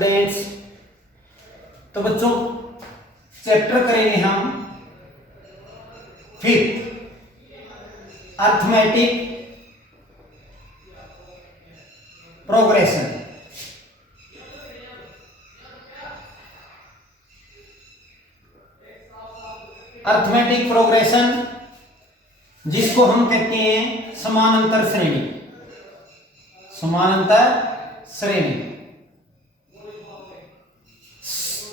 Students, तो बच्चों chapter करेंगे हम fifth arithmetic progression. Arithmetic progression जिसको हम कहते हैं समानांतर श्रेणी। समानांतर श्रेणी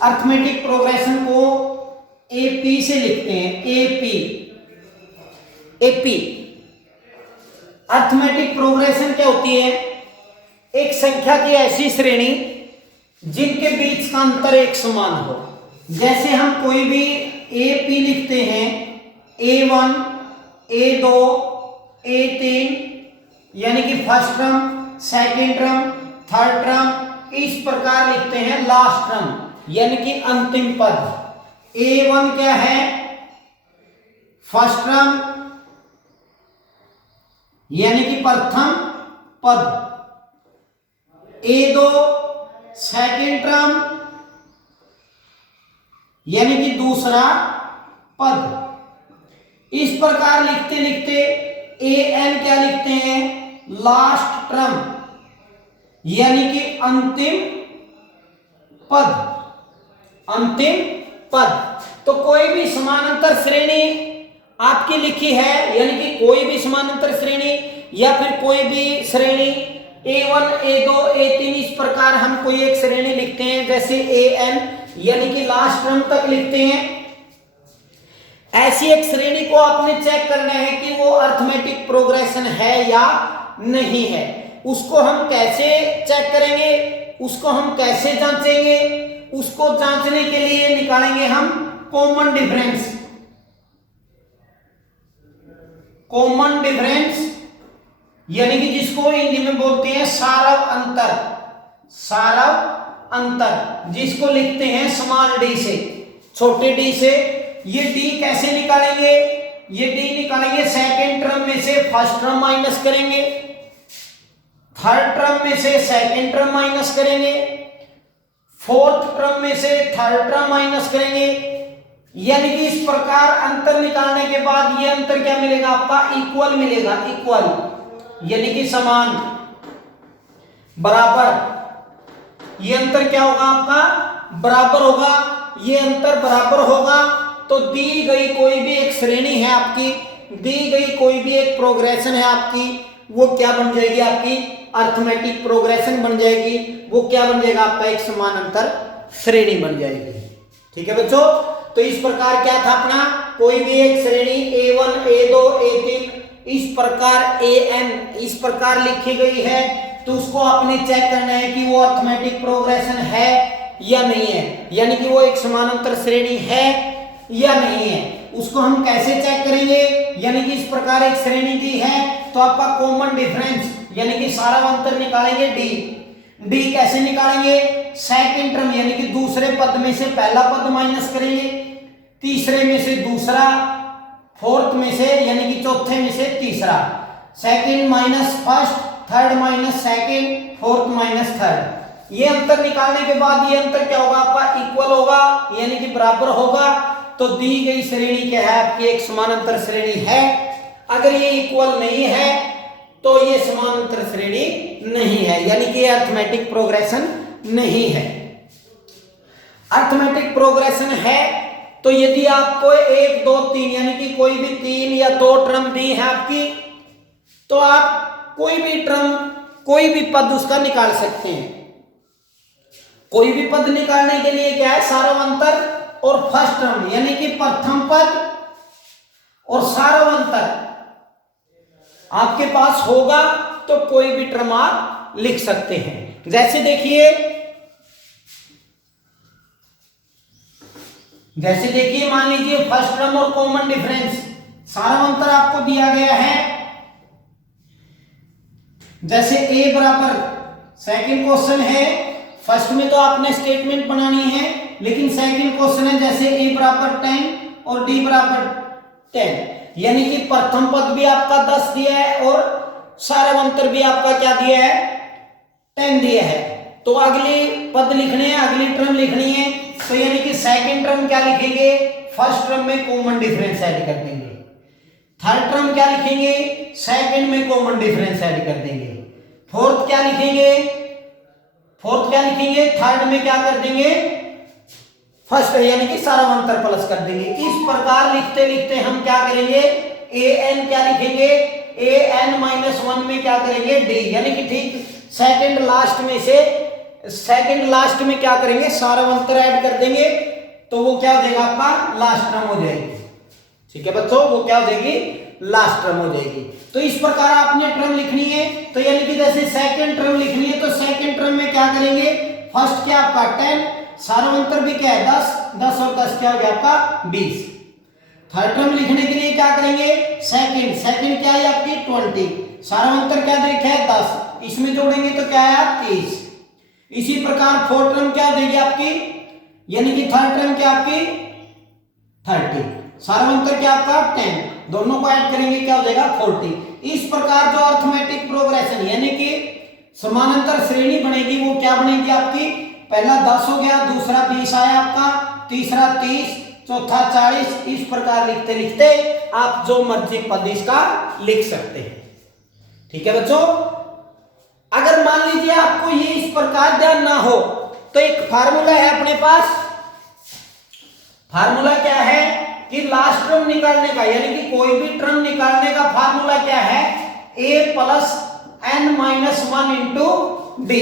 अर्थमेटिक प्रोग्रेशन को एपी से लिखते हैं। एपी अर्थमेटिक प्रोग्रेशन क्या होती है? एक संख्या की ऐसी श्रेणी जिनके बीच का अंतर एक समान हो। जैसे हम कोई भी एपी लिखते हैं, A1, A2, A3, यानी कि first term, second term, third term, इस प्रकार लिखते हैं लास्ट टर्म यानी कि अंतिम पद। A1 क्या है? फर्स्ट टर्म यानी कि प्रथम पद। A2 सेकेंड टर्म यानी कि दूसरा पद। इस प्रकार लिखते लिखते AN क्या लिखते हैं? लास्ट टर्म यानी कि अंतिम पद। अंतिम पद। तो कोई भी समानांतर श्रेणी आपकी लिखी है, यानी कि कोई भी समानांतर श्रेणी या फिर कोई भी श्रेणी A1, A2, A3 इस प्रकार हम कोई एक श्रेणी लिखते हैं, जैसे AN यानी कि लास्ट टर्म तक लिखते हैं। ऐसी एक श्रेणी को आपने चेक करना है कि वो अर्थमेटिक प्रोग्रेशन है या नहीं है। उसको हम कैसे चेक करेंगे? उसको हम कैसे जांचेंगे? उसको जांचने के लिए निकालेंगे हम कॉमन डिफरेंस। कॉमन डिफरेंस यानी कि जिसको हिंदी में बोलते हैं सारव अंतर। सारव अंतर जिसको लिखते हैं स्मॉल डी से, छोटे डी से। ये डी कैसे निकालेंगे? ये डी निकालेंगे सेकेंड टर्म में से फर्स्ट टर्म माइनस करेंगे, थर्ड टर्म में से सेकेंड टर्म माइनस करेंगे, फोर्थ टर्म में से थर्ड टर्म माइनस करेंगे। यानी कि इस प्रकार अंतर निकालने के बाद ये अंतर क्या मिलेगा? आपका इक्वल मिलेगा। इक्वल यानी कि समान, बराबर। ये अंतर क्या होगा? आपका बराबर होगा। ये अंतर बराबर होगा तो दी गई कोई भी एक श्रेणी है आपकी, दी गई कोई भी एक प्रोग्रेशन है आपकी, वो क्या बन जाएगी? आपकी अर्थमेटिक प्रोग्रेशन बन जाएगी। वो क्या बन जाएगा? आपका एक समानांतर श्रेणी बन जाएगी। ठीक है बच्चों, तो इस प्रकार क्या था अपना, कोई भी एक श्रेणी A1, A2, A3 इस प्रकार AN इस प्रकार लिखी गई है, तो उसको आपने चेक करना है कि वो अर्थमेटिक प्रोग्रेशन है या नहीं है, यानी कि वो एक समानांतर श्रेणी है या नहीं है। उसको हम कैसे चेक करेंगे? यानी कि इस प्रकार एक श्रेणी दी है तो आपका कॉमन डिफरेंस यानी कि सारा अंतर निकालेंगे डी। डी कैसे निकालेंगे? सेकंड टर्म यानी कि दूसरे पद में से पहला पद माइनस करेंगे, तीसरे में से दूसरा, फोर्थ में से यानी कि चौथे में से तीसरा, second minus first, third minus second, fourth minus third. ये अंतर निकालने के बाद ये अंतर क्या होगा? आपका इक्वल होगा यानी कि बराबर होगा। तो दी गई श्रेणी क्या है? आपकी एक समानांतर श्रेणी है। अगर ये इक्वल नहीं है तो ये समानांतर श्रेणी नहीं है, यानी कि ये अर्थमेटिक प्रोग्रेशन नहीं है। अर्थमेटिक प्रोग्रेशन है तो यदि आपको 1, 2, 3 यानी कि कोई भी 3 या 2 टर्म दी है आपकी, तो आप कोई भी टर्म, कोई भी पद उसका निकाल सकते हैं। कोई भी पद निकालने के लिए क्या है? सारवंतर और फर्स्ट टर्म यानी कि प्रथम पद और सारवंतर आपके पास होगा तो कोई भी टर्म आप लिख सकते हैं। जैसे देखिए मान लीजिए फर्स्ट टर्म और कॉमन डिफरेंस, सारवंतर आपको दिया गया है। जैसे A बराबर, सेकंड क्वेश्चन है, फर्स्ट में तो आपने स्टेटमेंट बनानी है, लेकिन सेकंड क्वेश्चन है जैसे A बराबर 10 और D बराबर 10, यानी कि प्रथम पद भी आपका 10 दिया है और सारवंतर भी आपका क्या दिया है? 10 दिया है। तो अगले पद लिखने हैं, अगली टर्म लिखनी है, तो यानी कि सेकंड टर्म क्या लिखेंगे, फर्स्ट टर्म में कॉमन डिफरेंस ऐड कर देंगे। थर्ड टर्म क्या लिखेंगे, सेकंड में कॉमन डिफरेंस ऐड कर देंगे। फोर्थ क्या लिखेंगे, थर्ड में क्या कर देंगे, फर्स्ट यानी कि सारावंतर प्लस कर देंगे। इस प्रकार लिखते लिखते हम क्या करेंगे, ए एन क्या लिखेंगे, ए एन माइनस 1 में क्या करेंगे, डी, यानी कि ठीक सेकंड लास्ट में क्या करेंगे, सारावंतर ऐड कर देंगे, तो वो क्या हो जाएगा आपका लास्ट टर्म हो जाएगी। ठीक है बच्चों, वो क्या हो जाएगी, लास्ट टर्म हो जाएगी। तो इस प्रकार आपने टर्म लिखनी है, तो यानी कि जैसे सेकंड टर्म लिखनी है, तो सेकंड टर्म में क्या करेंगे, फर्स्ट क्या आपका 10, सारावंतर भी क्या है 10 और 10 क्या हो गया आपका 20। थर्ड टर्म लिखने के लिए क्या करेंगे, सेकंड क्या है आपकी 20, सारावंतर क्या देखा है 10, इसमें जोड़ेंगे तो क्या है 30। इसी प्रकार फोर्थ टर्म क्या देगी आपकी, यानी कि थर्ड टर्म क्या आपकी 30, सारावंतर क्या आपका 10, दोनों को ऐड करेंगे क्या हो जाएगा 40। इस प्रकार जो अर्थमेटिक प्रोग्रेशन यानी कि समानांतर श्रेणी बनेगी, वो क्या बनेगी आपकी, पहला 10 हो गया, दूसरा 20 आया आपका, तीसरा 30, चौथा 40। इस प्रकार लिखते लिखते आप जो मर्जी पद इसका लिख सकते हैं। ठीक है बच्चों, अगर मान लीजिए आपको ये इस प्रकार ध्यान ना हो, तो एक फार्मूला है अपने पास। फार्मूला क्या है कि लास्ट टर्म निकालने का, यानी कि कोई भी टर्म निकालने का फार्मूला क्या है, a plus n minus 1 into D.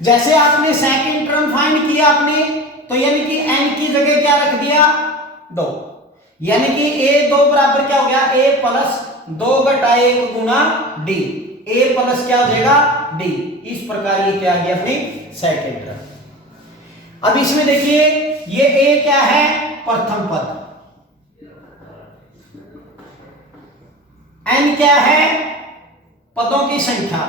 जैसे आपने सेकंड टर्म फाइंड किया आपने, तो यानी कि n की जगह क्या रख दिया 2, यानी कि a 2 बराबर क्या हो गया, a प्लस 2 बटा 1 गुना डी, a प्लस क्या हो जाएगा d। इस प्रकार ये क्या आ गया अपनी सेकंड टर्म। अब इसमें देखिए ये a क्या है, प्रथम पद, n क्या है, पदों की संख्या,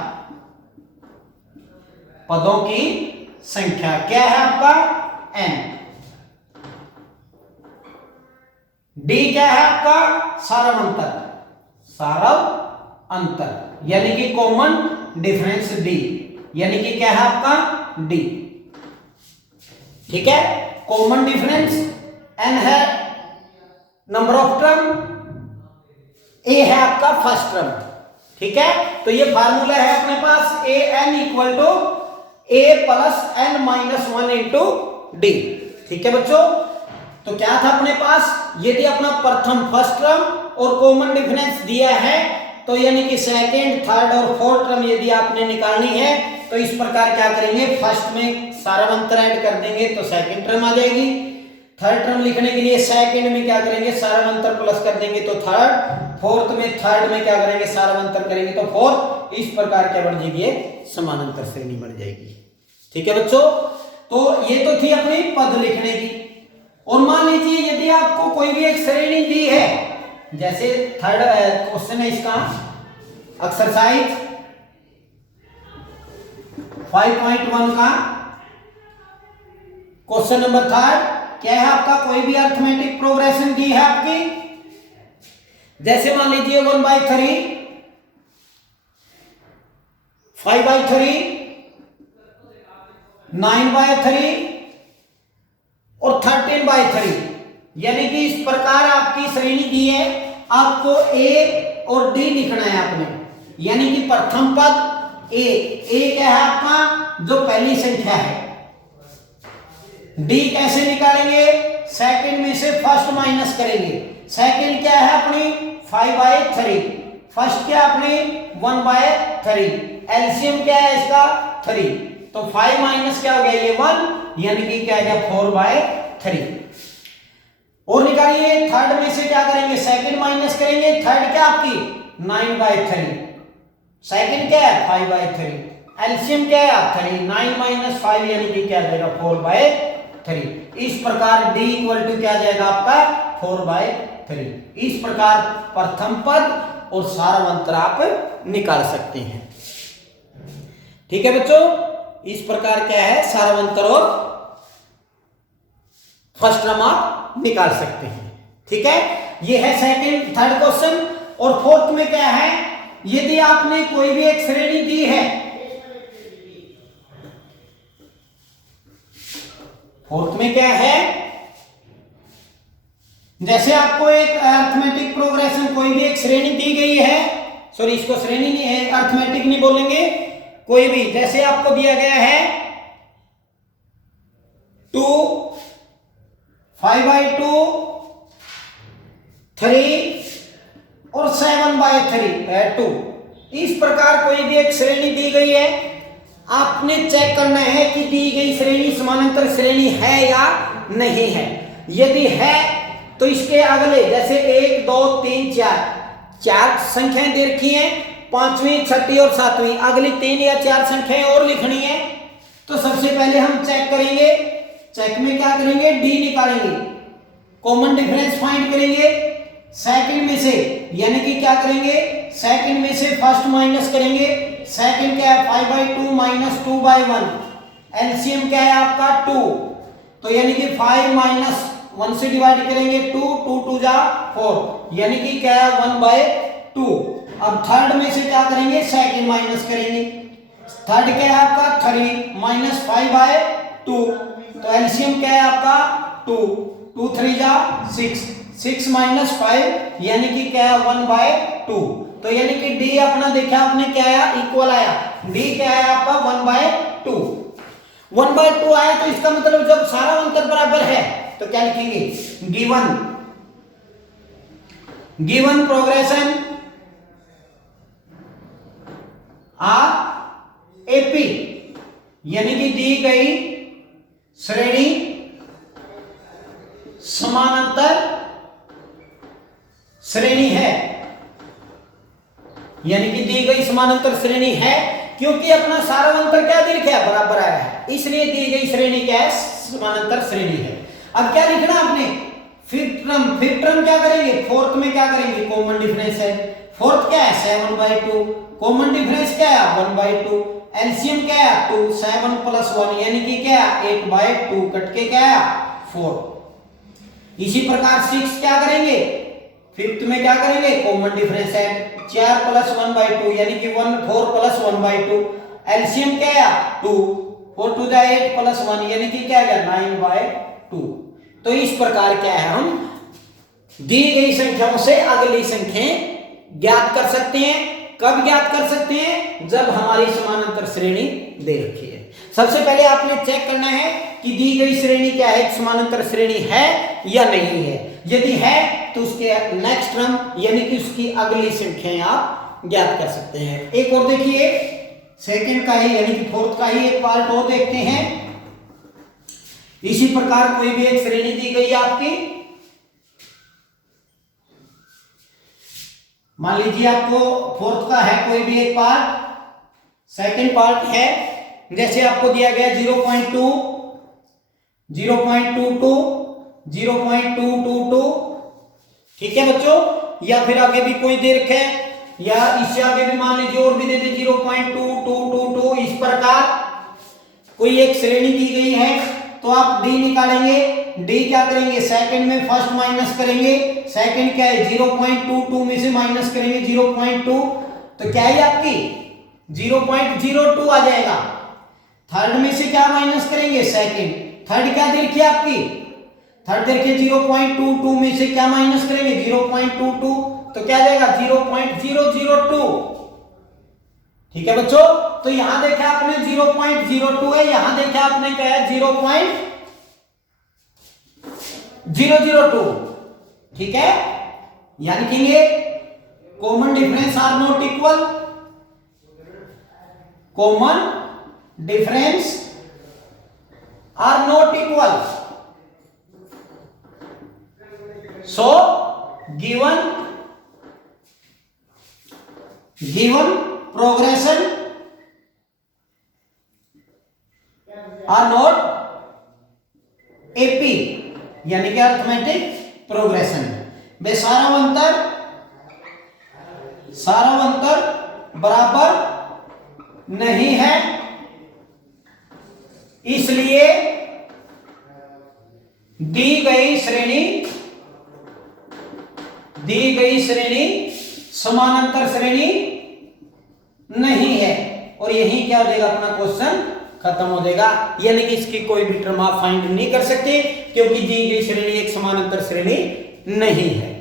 क्या है आपका n, d क्या है आपका सारव अंतर, यानी कि कॉमन डिफरेंस d, यानी कि क्या है आपका d। ठीक है, कॉमन डिफरेंस n है, नंबर ऑफ टर्म a है आपका फर्स्ट टर्म। ठीक है, तो ये फार्मूला है अपने पास, a n equal to a plus n minus 1 into D. ठीक है बच्चों, तो क्या था अपने पास, यदि अपना प्रथम फर्स्ट टर्म और कॉमन डिफरेंस दिया है, तो यानी कि सेकंड थर्ड और फोर्थ टर्म यदि आपने निकालनी है, तो इस प्रकार क्या करेंगे, फर्स्ट में सारावंतर ऐड कर देंगे तो सेकंड टर्म आ जाएगी। थर्ड टर्म लिखने के लिए सेकंड में क्या करेंगे, सारावंतर प्लस कर देंगे तो थर्ड, फोर्थ में थर्ड में क्या करेंगे, सारावंतर करेंगे तो फोर्थ। इस प्रकार क्या बन जाएगी, समानांतर श्रेणी बन जाएगी। ठीक है बच्चों, तो ये तो थी अपनी पद लिखने की। और मान लीजिए यदि आपको कोई भी एक श्रेणी दी है, जैसे थर्ड क्वेश्चन है इसका, एक्सरसाइज 5.1 का क्वेश्चन नंबर थर्ड, क्या है आपका, कोई भी अर्थमेटिक प्रोग्रेशन दी है आपकी, जैसे मान लीजिए 1/3, 5/3, 9/3 और 13/3, यानी कि इस प्रकार आपकी श्रेणी दी है। आपको a और d लिखना है आपने, यानी कि प्रथम पद a क्या है आपका, जो पहली संख्या है। d कैसे निकालेंगे, सेकंड में से फर्स्ट माइनस करेंगे। सेकंड क्या है अपनी 5/3, फर्स्ट क्या अपनी 1/3, एलसीएम क्या है इसका 3, तो 5 माइनस क्या हो गया ये 1, यानी कि क्या आ गया 4/3। और निकालिए थर्ड में से क्या करेंगे, सेकंड माइनस करेंगे, थर्ड क्या आपकी 9/3, सेकंड क्या है 5/3, एलसीएम क्या है 3, 9 माइनस 5 यानी कि क्या आ जाएगा 4/3। इस प्रकार d इक्वल टू क्या आ जाएगा आपका 4/3। इस प्रकार प्रथम पद और सारावंतर आप निकाल सकते हैं। ठीक है बच्चों, इस प्रकार क्या है, सारावंतर और फर्स्ट टर्म आप निकाल सकते हैं। ठीक है, ये है सेकंड थर्ड क्वेश्चन। और फोर्थ में क्या है, यदि आपने कोई भी एक श्रेणी दी है, फोर्थ में क्या है, जैसे आपको एक अरिथमेटिक प्रोग्रेशन कोई भी एक श्रेणी दी गई है, सॉरी इसको श्रेणी नहीं है, अरिथमेटिक नहीं बोलेंगे, कोई भी, जैसे आपको दिया गया है 2 5/2 3 और 7/2, इस प्रकार कोई भी एक श्रेणी दी गई है, आपने चेक करना है कि दी गई श्रेणी समानांतर श्रेणी है या नहीं है। यदि है तो इसके अगले जैसे 1 2 3 4 संख्याएं दे रखी हैं, 5वीं 6वीं और 7वीं, अगली 3 या 4 संख्याएं और लिखनी है। तो सबसे पहले हम चेक करेंगे, चेक में क्या करेंगे, डी निकालेंगे, कॉमन डिफरेंस फाइंड करेंगे सेकंड में से, यानी कि क्या करेंगे, सेकंड में से फर्स्ट माइनस करेंगे। सेकंड क्या है, 5/2 माइनस 2/1, एलसीएम क्या है आपका 2, तो यानी कि 5 माइनस 1 से डिवाइड करेंगे 2, 2 2 जा 4, यानी कि क्या है 1/2। अब थर्ड में से क्या करेंगे, सेकंड माइनस करेंगे, थर्ड क्या है आपका 3 माइनस 5/2, तो एलसीएम क्या है आपका 2, 2 3 जा 6, 6 माइनस 5 यानी कि क्या है 1/2। तो यानी कि डी अपना देखा आपने क्या आया, इक्वल आया, डी क्या है आपका 1/2, 1/2 आया। तो इसका मतलब जब सारा अंतर बराबर है तो क्या लिखेंगे, गिवन प्रोग्रेशन आर एपी, यानी कि दी गई श्रेणी समानांतर श्रेणी है, यानी कि दी गई समानांतर श्रेणी है, क्योंकि अपना सारा अंतर क्या दे रखा है, बराबर आया है, इसलिए दी गई श्रेणी क्या है, समानांतर श्रेणी है। अब क्या लिखना आपने, फिफ्थ टर्म क्या करेंगे, फोर्थ में क्या करेंगे, कॉमन डिफरेंस है, फोर्थ क्या है 7/2, कॉमन डिफरेंस क्या है 1/2, एलसीएम क्या है 2, 7 + 1 यानी कि क्या 8/2, कट के क्या है 4। इसी प्रकार 6 क्या करेंगे, फिफ्थ में क्या करेंगे, कॉमन डिफरेंस है 4 + 1/2 यानी कि 4 + 1/2, एलसीएम क्या है 2, 4 2 8 + 1 यानी कि क्या है 9/2। तो इस प्रकार क्या है, हम दी गई संख्याओं से अगली संख्याएं ज्ञात कर सकते हैं। कब ज्ञात कर सकते हैं, जब हमारी समानांतर श्रेणी दे रखी है। सबसे पहले आपने चेक करना है कि दी गई श्रेणी क्या है, समानांतर श्रेणी है या नहीं है। यदि है तो उसके नेक्स्ट टर्म यानी कि उसकी अगली संख्याएं आप ज्ञात कर सकते हैं। एक और देखिए, सेकंड का ही यानी कि फोर्थ का ही एक पार्ट और देखते हैं। इसी प्रकार कोई भी एक श्रेणी दी गई है आपकी, मान लीजिए आपको फोर्थ का है कोई भी एक पार्ट, सेकंड पार्ट है, जैसे आपको दिया गया 0.2 0.22 0.222, ठीक है बच्चों, या फिर आगे भी कोई दे रखे या इससे आगे भी मान लीजिए और भी दे दे 0.2222, इस प्रकार कोई एक श्रेणी दी गई है। तो आप डी निकालेंगे, डी क्या करेंगे, सेकंड में फर्स्ट माइनस करेंगे, सेकंड क्या है 0.22 में से माइनस करेंगे 0.2, तो क्या है आपकी 0.02 आ जाएगा। थर्ड में से क्या माइनस करेंगे, सेकंड, थर्ड क्या देखिए आपकी, थर्ड देखिए 0.22 में से क्या माइनस करेंगे 0.22, तो क्या जाएगा 0.002, ठीक है बच्चों। तो यहां देखा आपने 0.02 है, यहां देखा आपने क्या है 0.002, ठीक है। यानी कि ये common difference are not equal, common difference are not equal, so given progression are not AP, यानी कि अरिथमेटिक प्रोग्रेशन में सारा अंतर बराबर नहीं है, इसलिए दी गई श्रेणी समानांतर श्रेणी नहीं है। और यही क्या हो जाएगा अपना क्वेश्चन खत्म हो जाएगा, यानी कि इसकी कोई भी टर्म आप फाइंड नहीं कर सकते क्योंकि दी गई श्रेणी एक समानांतर श्रेणी नहीं है।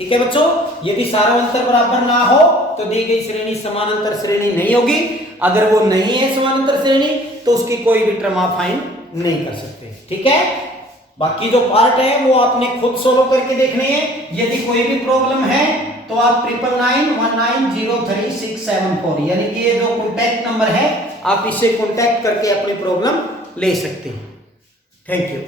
ठीक है बच्चों, यदि सारा अंतर बराबर ना हो तो दी गई श्रेणी समानांतर श्रेणी नहीं होगी, अगर वो नहीं है समानांतर श्रेणी तो उसकी कोई भी टर्म आप फाइंड नहीं कर सकते। ठीक है, बाकी जो पार्ट है वो आपने खुद सोल्व करके देखने हैं। यदि कोई भी प्रॉब्लम है तो आप 9991903674 यानी कि ये जो कॉन्टैक्ट नंबर है आप इसे कॉन्टैक्ट करके अपनी प्रॉब्लम ले सकते हैं। Thank you.